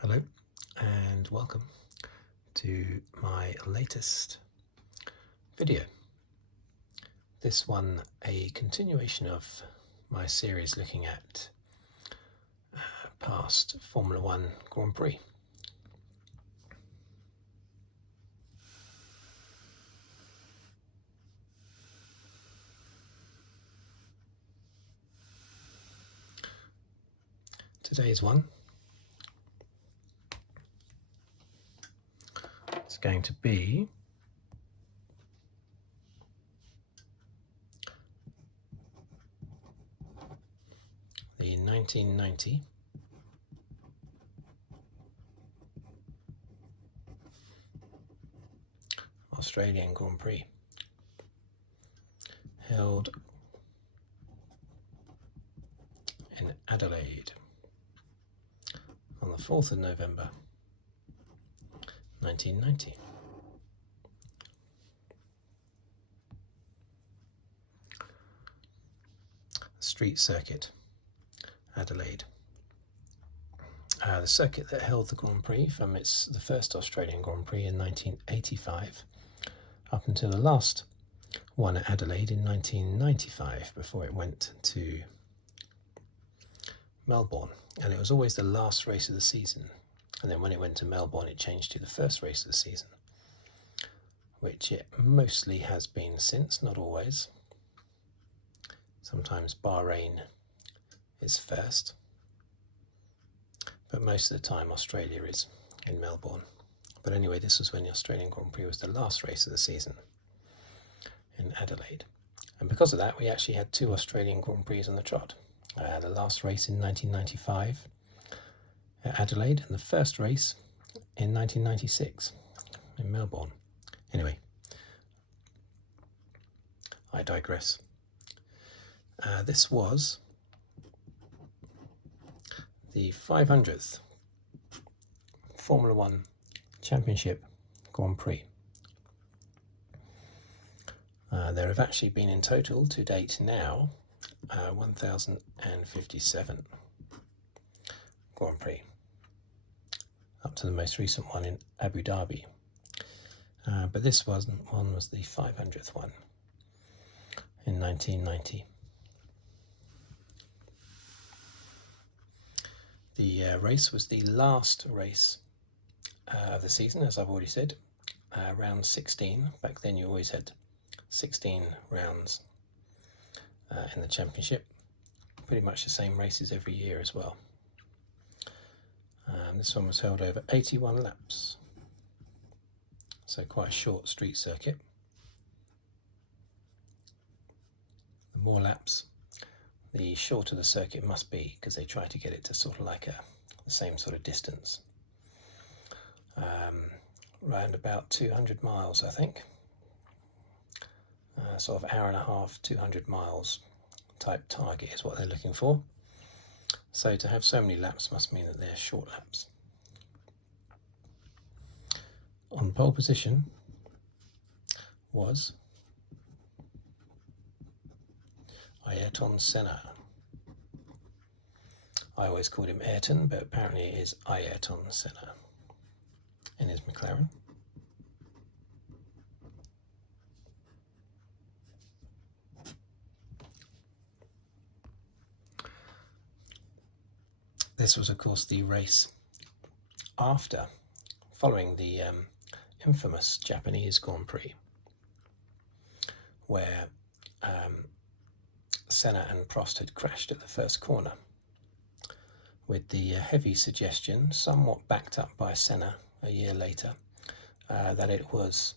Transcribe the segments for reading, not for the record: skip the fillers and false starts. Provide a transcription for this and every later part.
Hello and welcome to my latest video. This one a continuation of my series looking at past Formula One Grand Prix. Today's one is going to be the 1990 Australian Grand Prix, held in Adelaide on the 4th of November 1990. Street circuit, Adelaide. The circuit that held the Grand Prix from the first Australian Grand Prix in 1985 up until the last one at Adelaide in 1995 before it went to Melbourne, and it was always the last race of the season, and then when it went to Melbourne it changed to the first race of the season, which it mostly has been since, not always. Sometimes Bahrain is first, but most of the time Australia is in Melbourne. But anyway, this was when the Australian Grand Prix was the last race of the season in Adelaide. And because of that, we actually had two Australian Grand Prix on the trot. The last race in 1995 at Adelaide and the first race in 1996 in Melbourne. Anyway, I digress. This was the 500th Formula One Championship Grand Prix. There have actually been in total to date now 1,057 Grand Prix, up to the most recent one in Abu Dhabi. But this one was the 500th one in 1990. The race was the last race of the season, as I've already said, round 16. Back then you always had 16 rounds in the championship, pretty much the same races every year as well. This one was held over 81 laps, so quite a short street circuit. The more laps, the shorter the circuit must be, because they try to get it to sort of like the same sort of distance. Round about 200 miles, I think. Sort of hour and a half, 200 miles type target is what they're looking for. So to have so many laps must mean that they're short laps. On pole position was Ayaton Senna. I always called him Ayrton, but apparently it is Ayaton Senna in his McLaren. This was, of course, the race following the infamous Japanese Grand Prix, where Senna and Prost had crashed at the first corner, with the heavy suggestion, somewhat backed up by Senna a year later, that it was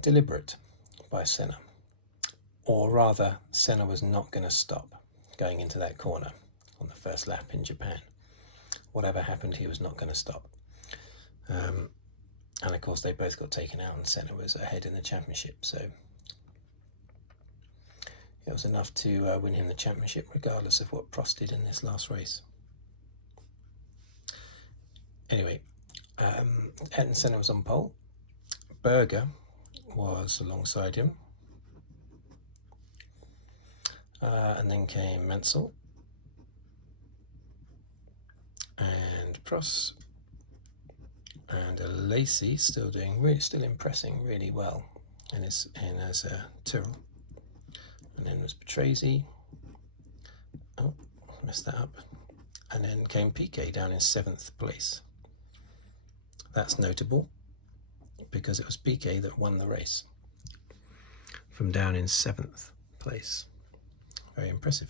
deliberate by Senna, or rather Senna was not going to stop going into that corner on the first lap in Japan. Whatever happened, he was not going to stop. And of course they both got taken out and Senna was ahead in the championship, so it was enough to win him the championship regardless of what Prost did in this last race. Anyway, Ayaton Senna was on pole. Berger was alongside him. And then came Mansell. Prost and Lacey still impressing really well in as a Tyrrell. And then was Patrese. Oh, messed that up. And then came Piquet down in 7th place. That's notable because it was Piquet that won the race from down in 7th place. Very impressive.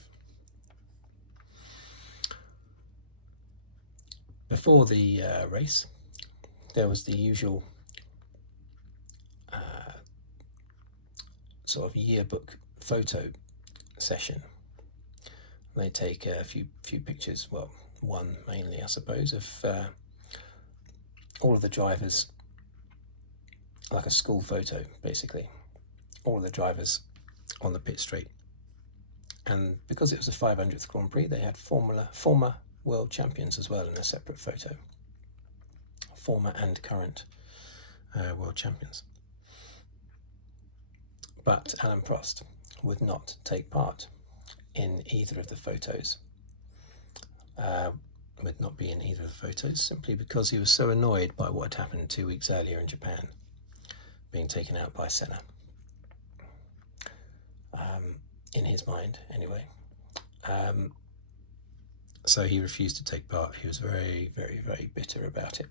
Before the race, there was the usual sort of yearbook photo session. They take a few pictures, well, one mainly, I suppose, of all of the drivers, like a school photo, basically. All of the drivers on the pit straight. And because it was the 500th Grand Prix, they had former world champions as well in a separate photo. Former and current world champions. But Alain Prost would not take part in either of the photos. Would not be in either of the photos simply because he was so annoyed by what had happened 2 weeks earlier in Japan, being taken out by Senna. In his mind, anyway. So he refused to take part. He was very, very, very bitter about it.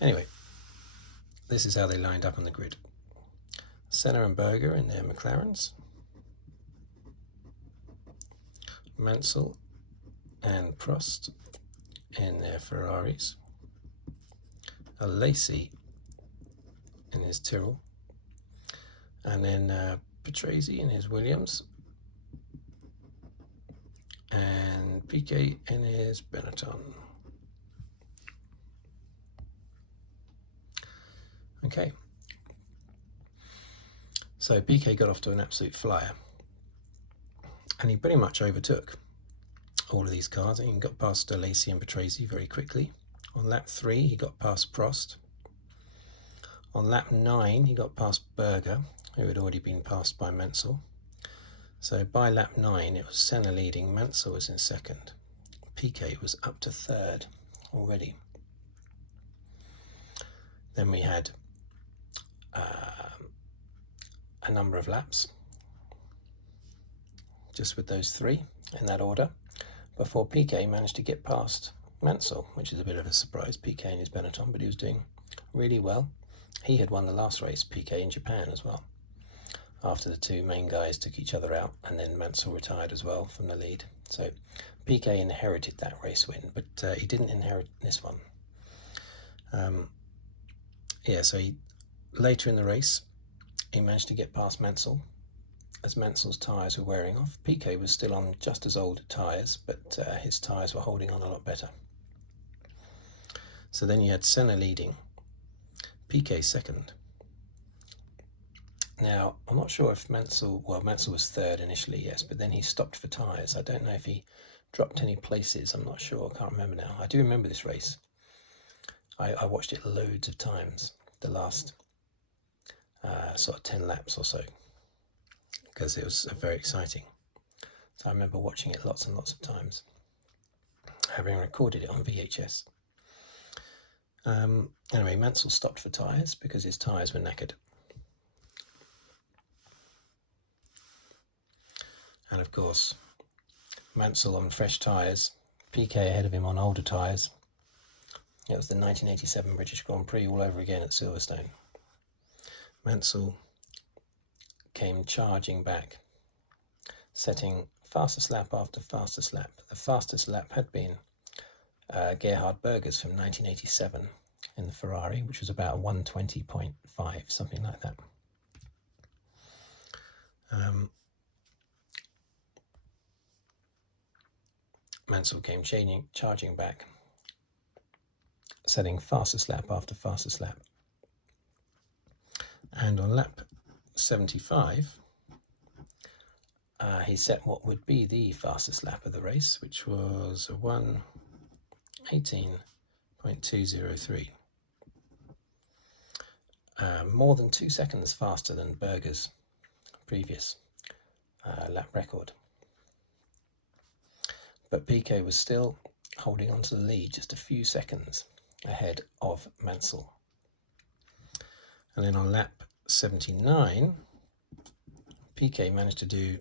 Anyway, this is how they lined up on the grid. Senna and Berger in their McLarens. Mansell and Prost in their Ferraris. Lacey in his Tyrrell. And then Patrese in his Williams. And Piquet in his Benetton. Okay. So Piquet got off to an absolute flyer. And he pretty much overtook all of these cars. He got past Lacey and Patrese very quickly. On lap 3, he got past Prost. On lap 9, he got past Berger, who had already been passed by Mansell. So by lap 9, it was Senna leading, Mansell was in 2nd. Piquet was up to 3rd already. Then we had a number of laps, just with those 3 in that order, before Piquet managed to get past Mansell, which is a bit of a surprise. Piquet in his Benetton, but he was doing really well. He had won the last race, Piquet, in Japan as well, after the 2 main guys took each other out, and then Mansell retired as well from the lead. So Piquet inherited that race win, but he didn't inherit this one. So later in the race, he managed to get past Mansell as Mansell's tyres were wearing off. Piquet was still on just as old tyres, but his tyres were holding on a lot better. So then you had Senna leading, Piquet 2nd. Now, I'm not sure if Mansell was 3rd initially, yes, but then he stopped for tyres. I don't know if he dropped any places, I'm not sure, I can't remember now. I do remember this race. I watched it loads of times, the last sort of 10 laps or so, because it was very exciting. So I remember watching it lots and lots of times, having recorded it on VHS. Anyway, Mansell stopped for tyres because his tyres were knackered. And of course, Mansell on fresh tyres, Piquet ahead of him on older tyres. It was the 1987 British Grand Prix all over again at Silverstone. Mansell came charging back, setting fastest lap after fastest lap. The fastest lap had been Gerhard Berger's from 1987 in the Ferrari, which was about 120.5, something like that. Mansell came charging back, setting fastest lap after fastest lap. And on lap 75, he set what would be the fastest lap of the race, which was a 1:18.203. More than 2 seconds faster than Berger's previous lap record. But Piquet was still holding on to the lead just a few seconds ahead of Mansell. And then on lap 79, Piquet managed to do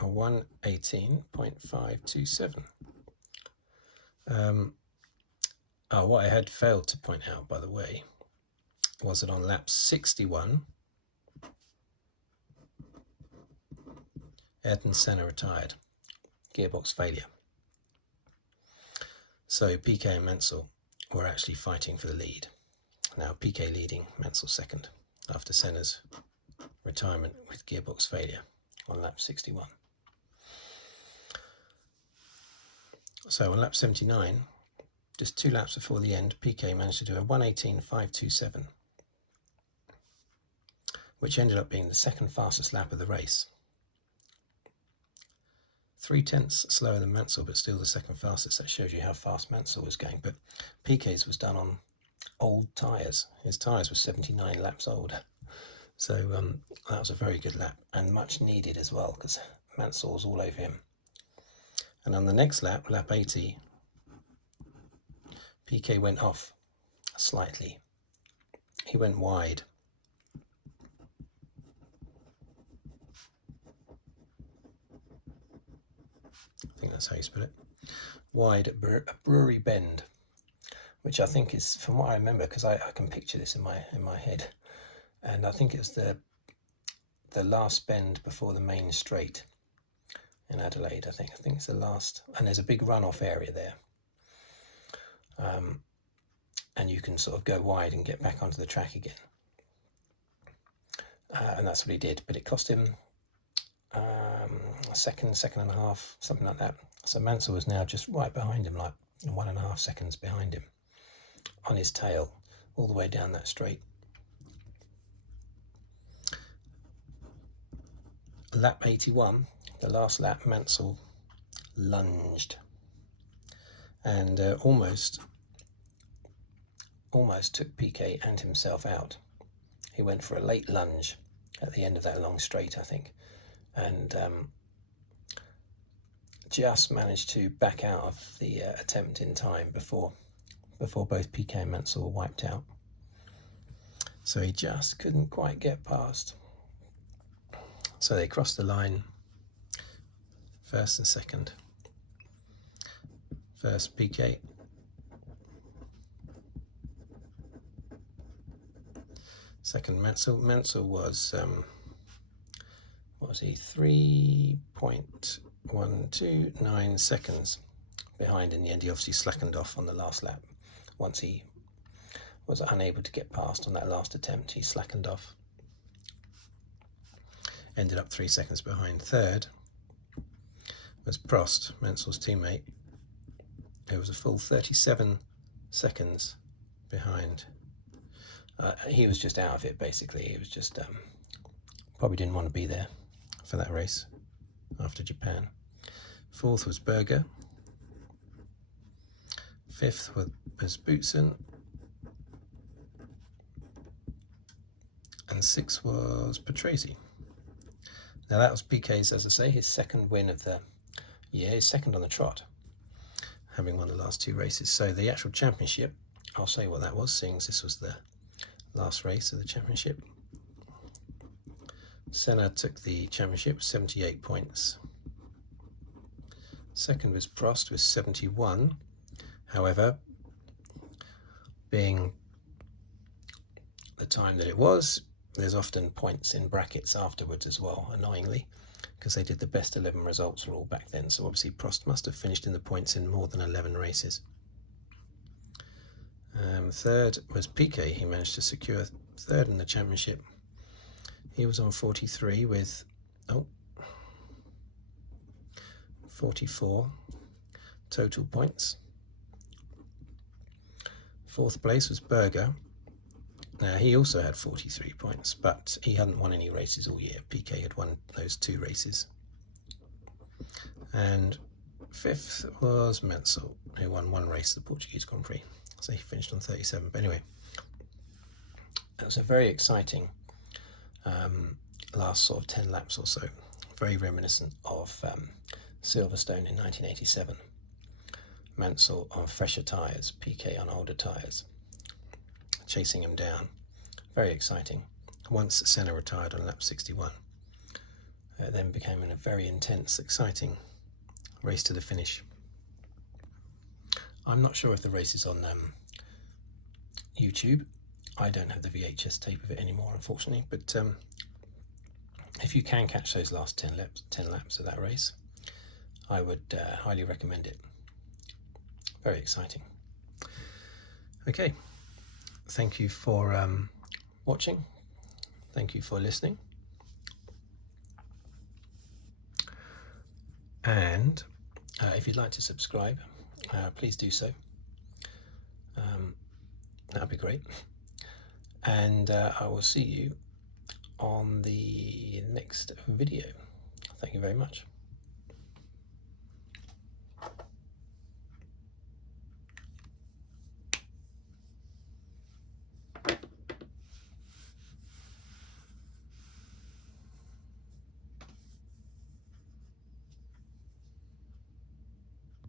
a 1:18.527. What I had failed to point out, by the way, was that on lap 61, Ayaton Senna retired, gearbox failure. So Piquet and Mansell were actually fighting for the lead. Now Piquet leading, Mansell second, after Senna's retirement with gearbox failure on lap 61. So on lap 79, just 2 laps before the end, Piquet managed to do a 1:18.527, which ended up being the second fastest lap of the race. 0.3 slower than Mansell, but still the second fastest. That shows you how fast Mansell was going. But Piquet's was done on old tyres. His tyres were 79 laps old. So that was a very good lap, and much needed as well, because Mansell was all over him. And on the next lap, lap 80, Piquet went off slightly. He went wide. I think that's how you spell it. Wide at Brewery Bend, which I think is, from what I remember, because I can picture this in my head, and I think it's the last bend before the main straight in Adelaide. I think it's the last, and there's a big runoff area there, and you can sort of go wide and get back onto the track again, and that's what he did. But it cost him a second and a half, something like that. So Mansell was now just right behind him, like 1.5 seconds behind him, on his tail, all the way down that straight. Lap 81, the last lap, Mansell lunged and almost took Piquet and himself out. He went for a late lunge at the end of that long straight, I think, and just managed to back out of the attempt in time before both Piquet and Mansell were wiped out. So he just couldn't quite get past. So they crossed the line, first and second. First Piquet, second Mansell. Mansell was, what was he, 3.129 seconds behind in the end. He obviously slackened off on the last lap. Once he was unable to get past on that last attempt, he slackened off. Ended up 3 seconds behind. Third was Prost, Mansell's teammate. It was a full 37 seconds behind. He was just out of it, basically. He was just probably didn't want to be there for that race after Japan. Fourth was Berger. Fifth was Boutsen. And sixth was Patrese. Now that was Piquet's, as I say, his second win of the year, his second on the trot, having won the last 2 races. So the actual championship, I'll show you what that was, seeing as this was the last race of the championship. Senna took the championship, 78 points. Second was Prost with 71. However, being the time that it was, there's often points in brackets afterwards as well, annoyingly, because they did the best 11 results were all back then. So obviously Prost must have finished in the points in more than 11 races. Third was Piquet. He managed to secure third in the championship. He was on 43 with 44 total points. Fourth place was Berger. Now, he also had 43 points, but he hadn't won any races all year. Piquet had won those 2 races. And fifth was Mansell, who won 1 race, the Portuguese Grand Prix. So he finished on 37. But anyway, it was a very exciting last sort of 10 laps or so. Very reminiscent of Silverstone in 1987. Mansell on fresher tyres, Piquet on older tyres, chasing him down. Very exciting. Once Senna retired on lap 61, it then became a very intense, exciting race to the finish. I'm not sure if the race is on YouTube. I don't have the VHS tape of it anymore, unfortunately, but if you can catch those last 10 laps of that race, I would highly recommend it. Very exciting. Okay, thank you for watching. Thank you for listening. And if you'd like to subscribe, please do so. That would be great. And I will see you on the next video. Thank you very much.